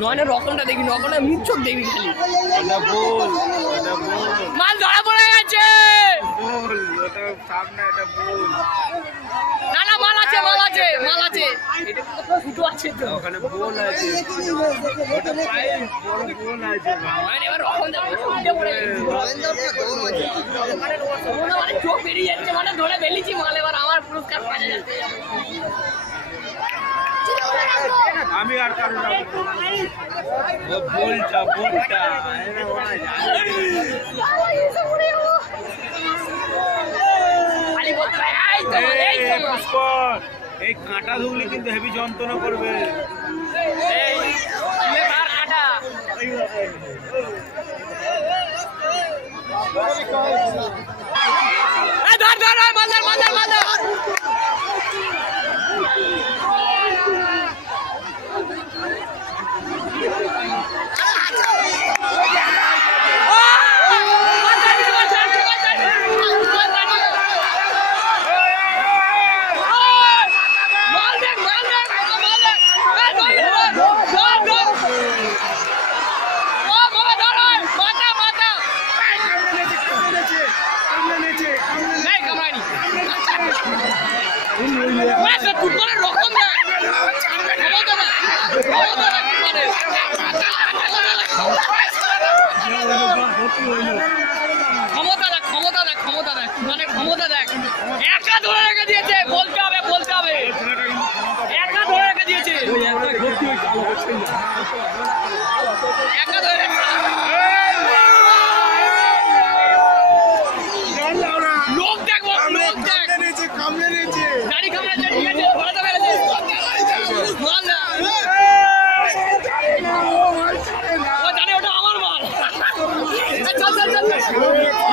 নয়নের রকমটা দেখি, রকমটা মুখ দেখবি খালি। ওটা বল, মাল ধরা পড়ে গেছে। বল, ওটা সামনে এটা বল। না না মাল আছে, মাল আছে, মাল আছে। এটা তো ফুটো আছে তো। ওখানে বল আছে। ওটা পাইপ, বড় বল আছে। মানে এবার রকম ফুটে পড়ে গেছে। মানে চোখ বেরিয়ে যাচ্ছে, মানে ধরে বেরিয়েছি মাল, এবার আমার পুরস্কার পাওয়া যাচ্ছে। আমি আর কারো না বলটা বলটা এই কাঁটা ধুগলি কিন্তু হেভি যন্ত্রণা করবে। ক্ষমতা দেখ, মানে ক্ষমতা দেখ। একা ধরে রেখে দিয়েছে, বলতে হবে, বলতে হবে। একা ধরে রেখে দিয়েছে, একা ধরে রেখে লোক দেখবো, লোক দেখ, গাড়ি কামড়েছে, ঠিক আছে, ধরাতে পেরেছে। ও জানে ওটা আমার মাল। চল চল চল।